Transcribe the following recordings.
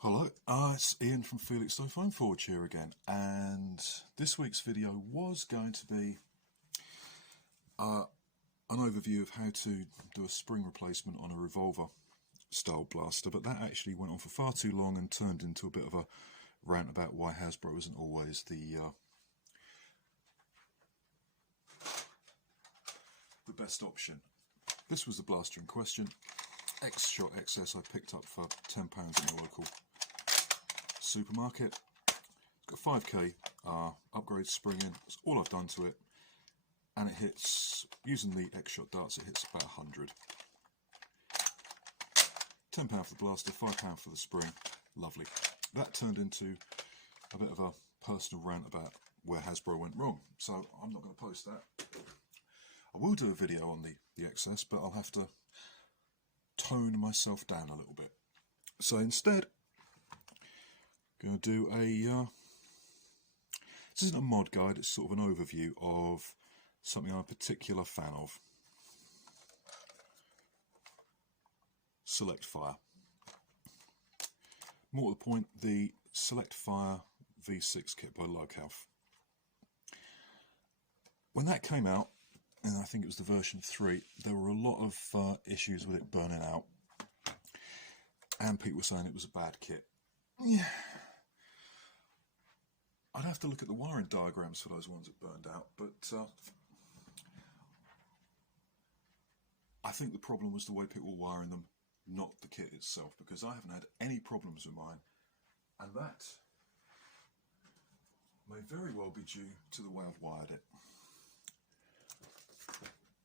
Hello, it's Ian from Felix Phone Forge here again, and this week's video was going to be an overview of how to do a spring replacement on a revolver style blaster, but that actually went on for far too long and turned into a bit of a rant about why Hasbro isn't always the best option. This was the blaster in question, X-Shot XS, I picked up for £10 in the local supermarket. It's got 5k upgrade spring in. That's all I've done to it, and it hits, using the X-Shot darts, it hits about 100. £10 for the blaster, £5 for the spring. Lovely. That turned into a bit of a personal rant about where Hasbro went wrong, so I'm not going to post that. I will do a video on the XS, but I'll have to tone myself down a little bit. So instead, I'm going to do this isn't a mod guide, it's sort of an overview of something I'm a particular fan of. Select Fire. More to the point, the Select Fire V6 kit by Lokauf. When that came out, and I think it was the version 3, there were a lot of issues with it burning out, and people were saying it was a bad kit. Yeah. I'd have to look at the wiring diagrams for those ones that burned out, but I think the problem was the way people were wiring them, not the kit itself, because I haven't had any problems with mine, and that may very well be due to the way I've wired it.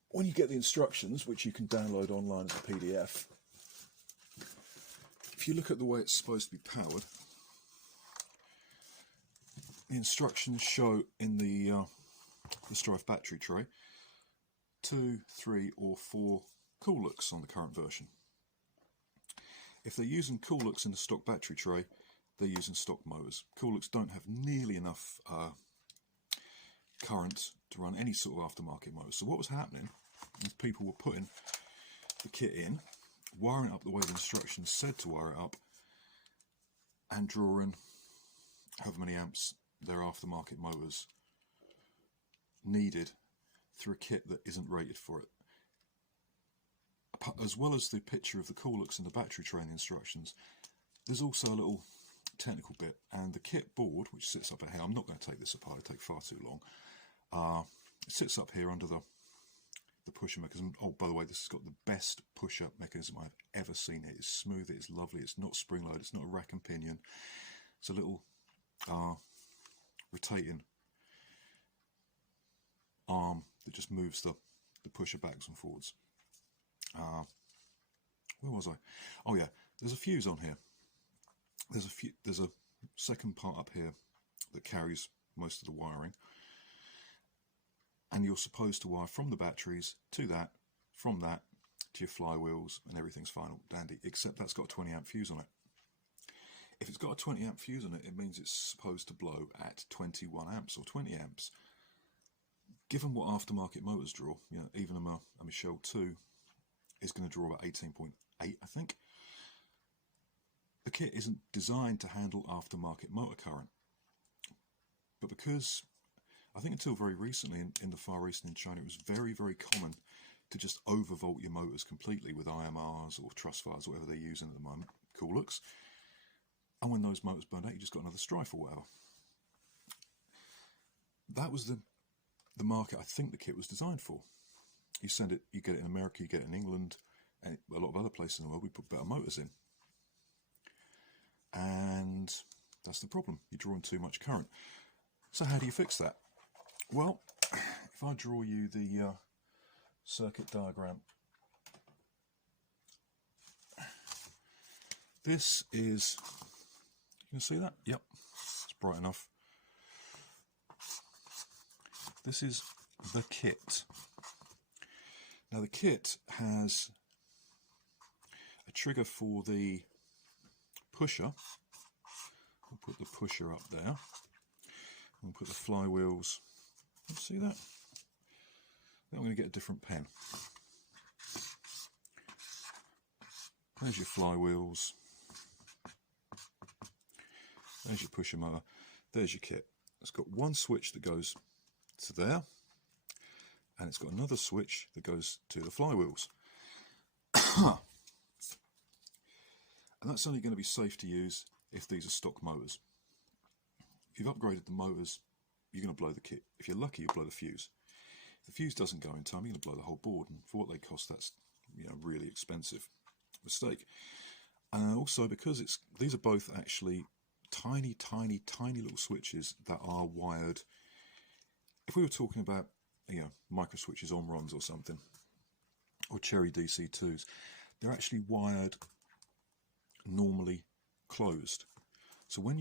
When you get the instructions, which you can download online as a PDF, if you look at the way it's supposed to be powered, the instructions show in the Stryfe battery tray 2, 3 or 4 Coolux on the current version. If they're using Coolux in the stock battery tray, they're using stock motors. Coolux don't have nearly enough current to run any sort of aftermarket motor. So what was happening is people were putting the kit in, wiring it up the way the instructions said to wire it up, and drawing however many amps their aftermarket motors needed through a kit that isn't rated for it. As well as the picture of the Coolux and the battery tray and the instructions, there's also a little technical bit, and the kit board, which sits up here, I'm not going to take this apart, it'd take far too long. It sits up here under the pusher mechanism. Oh, by the way, this has got the best push-up mechanism I've ever seen. It is smooth, it is lovely, it's not spring-loaded, it's not a rack and pinion. It's a little rotating arm that just moves the pusher backwards and forwards. Where was I? Oh yeah, there's a fuse on here. There's a second part up here that carries most of the wiring, and you're supposed to wire from the batteries to that, from that to your flywheels, and everything's fine, all dandy, except that's got a 20 amp fuse on it. If it's got a 20 amp fuse on it, it means it's supposed to blow at 21 amps or 20 amps. Given what aftermarket motors draw, you know, even a Michelle 2 is going to draw about 18.8, I think. The kit isn't designed to handle aftermarket motor current. But because, I think until very recently in the Far East and in China, it was very, very common to just overvolt your motors completely with IMRs or truss fires, whatever they're using at the moment, Coolux. And when those motors burned out, you just got another Stryfe or whatever. That was the market I think the kit was designed for. You send it, you get it in America, you get it in England, and a lot of other places in the world, we put better motors in. And that's the problem, you're drawing too much current. So how do you fix that? Well, if I draw you the circuit diagram, this is, you can see that? Yep, it's bright enough. This is the kit. Now the kit has a trigger for the pusher. We'll put the pusher up there. We'll put the flywheels. See that? Then I'm going to get a different pen. There's your flywheels. there's your pusher motor, there's your kit. It's got one switch that goes to there, and it's got another switch that goes to the flywheels. And that's only going to be safe to use if these are stock motors. If you've upgraded the motors, you're going to blow the kit. If you're lucky, you blow the fuse. If the fuse doesn't go in time, you're going to blow the whole board, and for what they cost, that's, you know, really expensive mistake. And also because these are both actually tiny little switches that are wired. If we were talking about, you know, micro switches, Omrons or something, or Cherry DC2s, they're actually wired normally closed. So when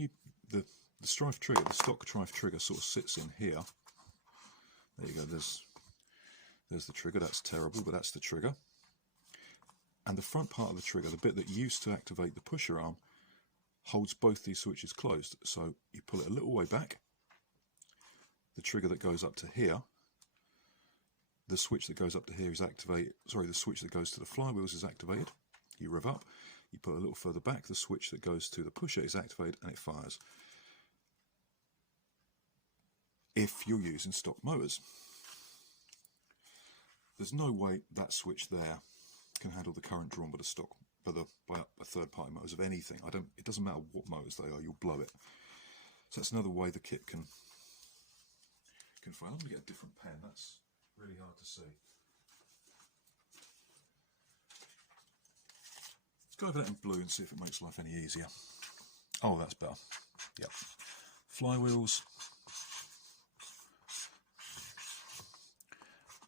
the Stryfe trigger, the stock Stryfe trigger, sort of sits in here. There you go. There's the trigger. That's terrible, but that's the trigger. And the front part of the trigger, the bit that used to activate the pusher arm, holds both these switches closed. So you pull it a little way back. The trigger that goes up to here, the switch that goes up to here is activated. Sorry, the switch that goes to the flywheels is activated. You rev up. You put a little further back, the switch that goes to the pusher is activated and it fires. If you're using stock motors, there's no way that switch there can handle the current drawn by a third-party motors of anything. It doesn't matter what motors they are, you'll blow it. So that's another way the kit can fire. I'm going to get a different pen. That's really hard to see. Go over that in blue and see if it makes life any easier. Oh, that's better. Yep. Flywheels,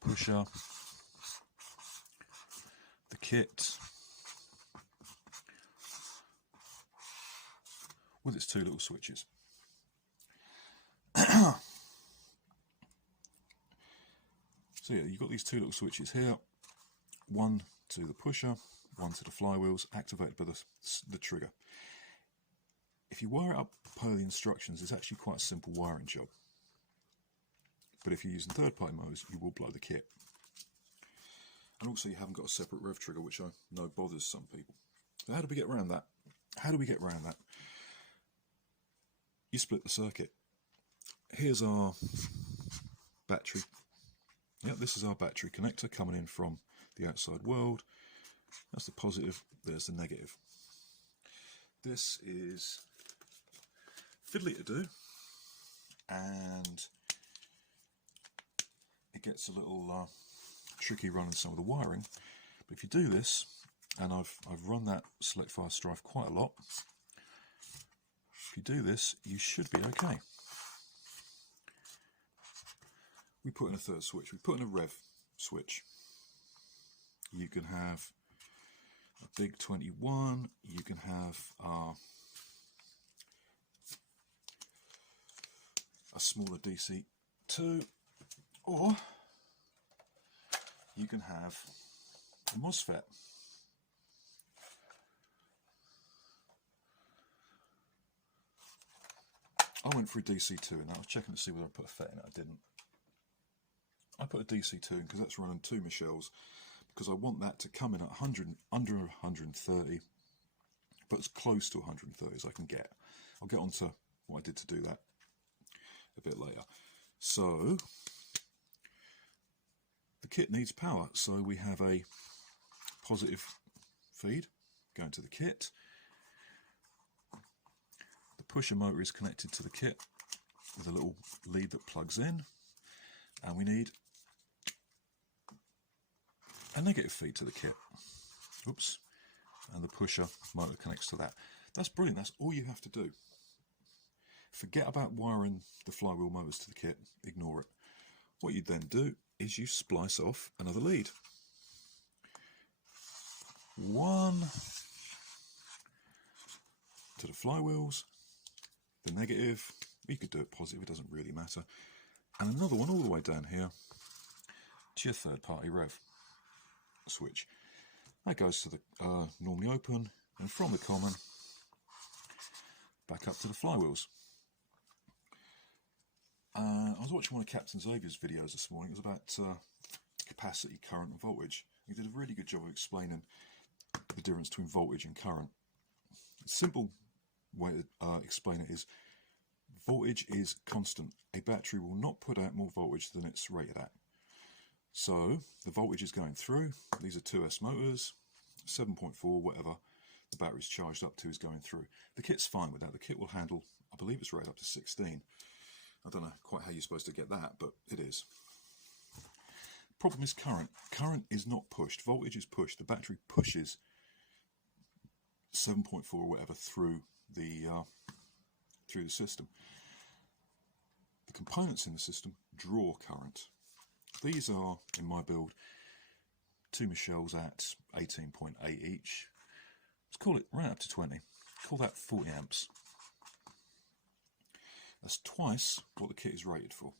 pusher, the kit with its two little switches. So yeah, you've got these two little switches here, one to the pusher, one to the flywheels, activated by the trigger. If you wire it up per the instructions, it's actually quite a simple wiring job. But if you're using third-party motors, you will blow the kit. And also you haven't got a separate rev trigger, which I know bothers some people. So how do we get around that? You split the circuit. Here's our battery. Yeah, this is our battery connector coming in from the outside world. That's the positive, there's the negative. This is fiddly to do, and it gets a little tricky running some of the wiring. But if you do this, and I've run that Select Fire Stryfe quite a lot, if you do this, you should be okay. We put in a third switch, we put in a rev switch. You can have a big 21, you can have a smaller DC2, or you can have a MOSFET. I went for a DC2 and I was checking to see whether I put a FET in it. I didn't. I put a DC2 in because that's running 2 Michels, because I want that to come in at 100, under 130, but as close to 130 as I can get. I'll get on to what I did to do that a bit later. So the kit needs power, so we have a positive feed going to the kit. The pusher motor is connected to the kit with a little lead that plugs in, and we need a negative feed to the kit. Oops. And the pusher motor connects to that. That's brilliant. That's all you have to do. Forget about wiring the flywheel motors to the kit. Ignore it. What you then do is you splice off another lead. One to the flywheels, the negative. You could do it positive, it doesn't really matter. And another one all the way down here to your third party rev switch. That goes to the normally open, and from the common back up to the flywheels. I was watching one of Captain Xavier's videos this morning. It was about capacity, current and voltage. He did a really good job of explaining the difference between voltage and current. It's simple way to explain it is voltage is constant. A battery will not put out more voltage than it's rated at. So the voltage is going through. These are 2S motors, 7.4, whatever the battery's charged up to is going through. The kit's fine with that. The kit will handle, I believe it's rated up to 16. I don't know quite how you're supposed to get that, but it is. Problem is current. Current is not pushed. Voltage is pushed. The battery pushes 7.4 or whatever through the system. The components in the system draw current. These are, in my build, 2 Michelle's at 18.8 each. Let's call it right up to 20. Call that 40 amps. That's twice what the kit is rated for.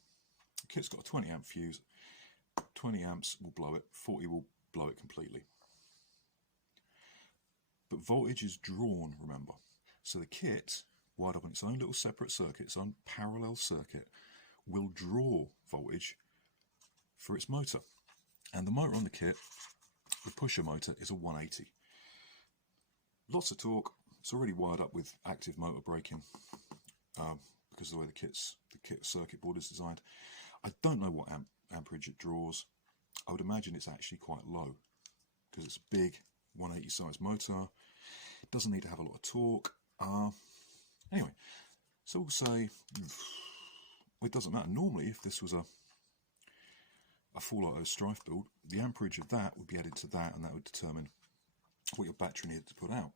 The kit's got a 20 amp fuse. 20 amps will blow it, 40 will blow it completely. But voltage is drawn, remember. So the kit, wired up on its own little separate circuit, its own parallel circuit, will draw voltage for its motor. And the motor on the kit, the pusher motor, is a 180. Lots of torque. It's already wired up with active motor braking because of the way the kit circuit board is designed. I don't know what amperage it draws. I would imagine it's actually quite low because it's a big 180 size motor. It doesn't need to have a lot of torque. Anyway, so we'll say it doesn't matter. Normally, if this was a full auto Stryfe build, the amperage of that would be added to that, and that would determine what your battery needed to put out.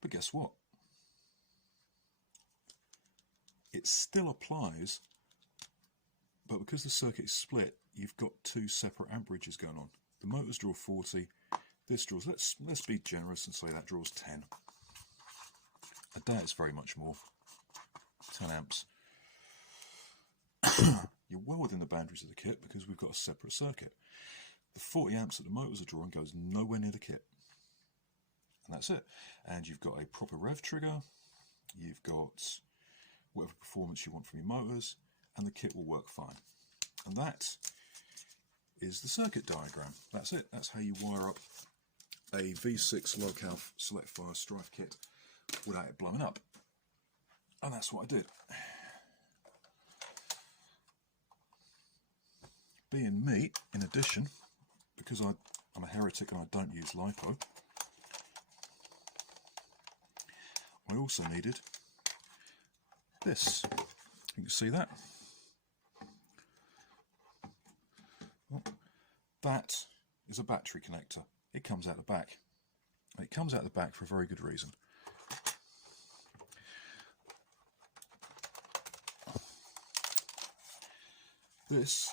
But guess what? It still applies, but because the circuit is split, you've got 2 separate amperages going on. The motors draw 40. This draws, let's be generous and say that draws 10. I doubt it's very much more. 10 amps. You're well within the boundaries of the kit because we've got a separate circuit. The 40 amps that the motors are drawing goes nowhere near the kit. And that's it. And you've got a proper rev trigger. You've got whatever performance you want from your motors, and the kit will work fine. And that is the circuit diagram. That's it. That's how you wire up a V6 Lokauf Select Fire Stryfe kit without it blowing up. And that's what I did. Being me, in addition, because I'm a heretic and I don't use LiPo, I also needed this. You can see that. Well, that is a battery connector. It comes out the back. It comes out the back for a very good reason. This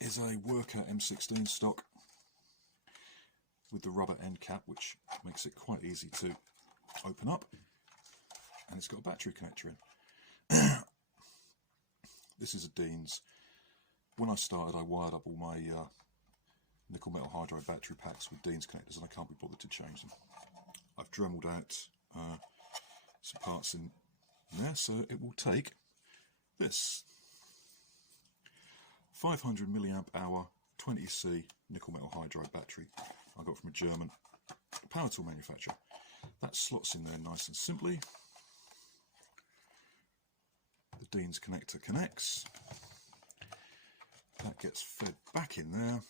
is a worker M16 stock with the rubber end cap, which makes it quite easy to open up, and it's got a battery connector in. This is a Dean's. When I started, I wired up all my nickel metal hydride battery packs with Dean's connectors, and I can't be bothered to change them. I've Dremeled out some parts in there, so it will take this 500 milliamp hour 20C nickel metal hydride battery I got from a German power tool manufacturer. That slots in there nice and simply. The Dean's connector connects. That gets fed back in there.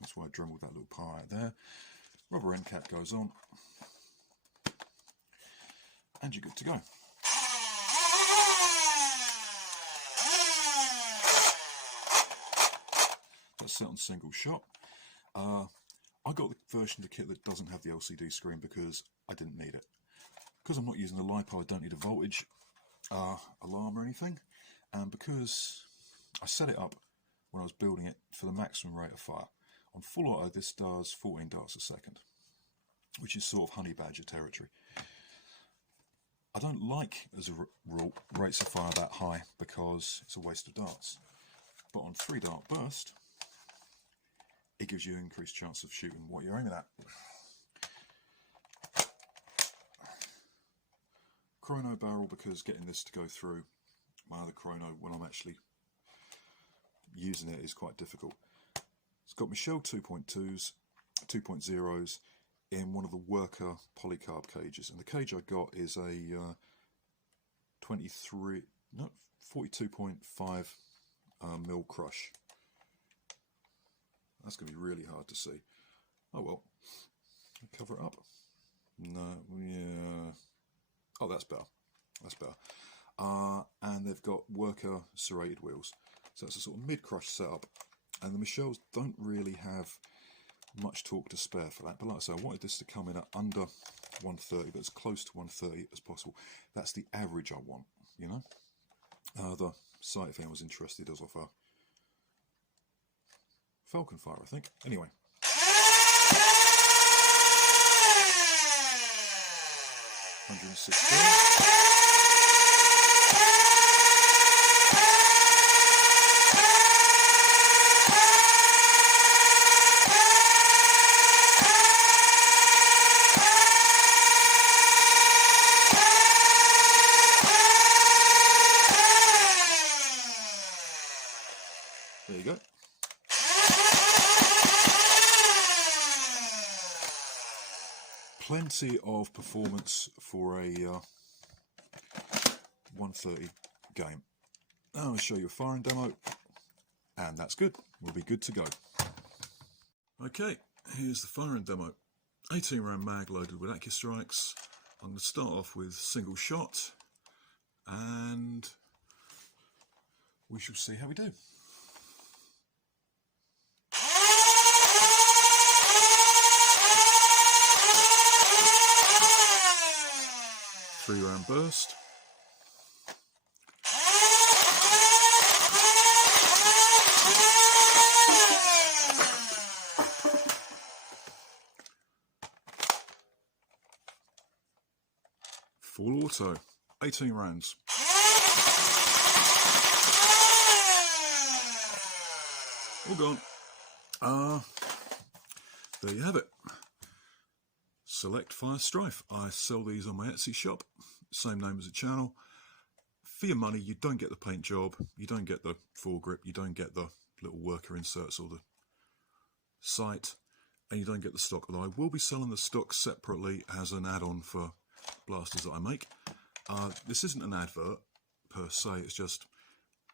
That's why I Dremeled that little part out there. Rubber end cap goes on. And you're good to go. That's set on single shot. I got the version of the kit that doesn't have the LCD screen because I didn't need it. Because I'm not using a LiPo, I don't need a voltage alarm or anything. And because I set it up when I was building it for the maximum rate of fire. On full auto, this does 14 darts a second, which is sort of honey badger territory. I don't like, as a rule, rates of fire that high because it's a waste of darts. But on 3 dart burst, it gives you an increased chance of shooting what you're aiming at. Chrono barrel, because getting this to go through my other chrono when I'm actually using it is quite difficult. It's got Michelle 2.2s, 2.0s, in one of the worker polycarb cages, and the cage I got is a 42.5 mil crush. That's going to be really hard to see. Oh well, cover it up. No, yeah. Oh, that's better. That's better. And they've got worker serrated wheels, so it's a sort of mid-crush setup. And the Michels don't really have much torque to spare for that. But like I say, I wanted this to come in at under 130, but as close to 130 as possible. That's the average I want, you know. The site, if anyone was interested, does offer Falcon Fire, I think. Anyway. 116. There you go. Plenty of performance for a 130 game. Now I'll show you a firing demo, and that's good. We'll be good to go. Okay, here's the firing demo. 18 round mag loaded with AccuStrikes. I'm going to start off with single shot, and we shall see how we do. 3 round burst. Full auto, 18 rounds. All gone. There you have it. Select Fire Stryfe. I sell these on my Etsy shop, same name as the channel. For your money, you don't get the paint job, you don't get the foregrip, you don't get the little worker inserts or the sight, and you don't get the stock. Although I will be selling the stock separately as an add-on for blasters that I make. This isn't an advert per se, it's just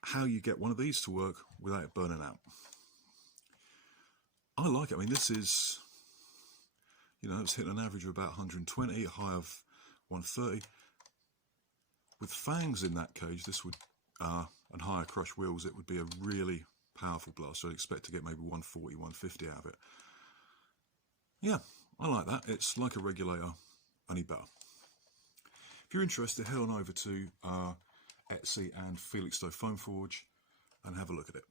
how you get one of these to work without it burning out. I like it. I mean, this is, you know, it's hitting an average of about 120, a high of 130. With fangs in that cage, this would, and higher crush wheels, it would be a really powerful blaster. I'd expect to get maybe 140, 150 out of it. Yeah, I like that. It's like a regulator, only better. If you're interested, head on over to Etsy and Felixstowe Foam Forge and have a look at it.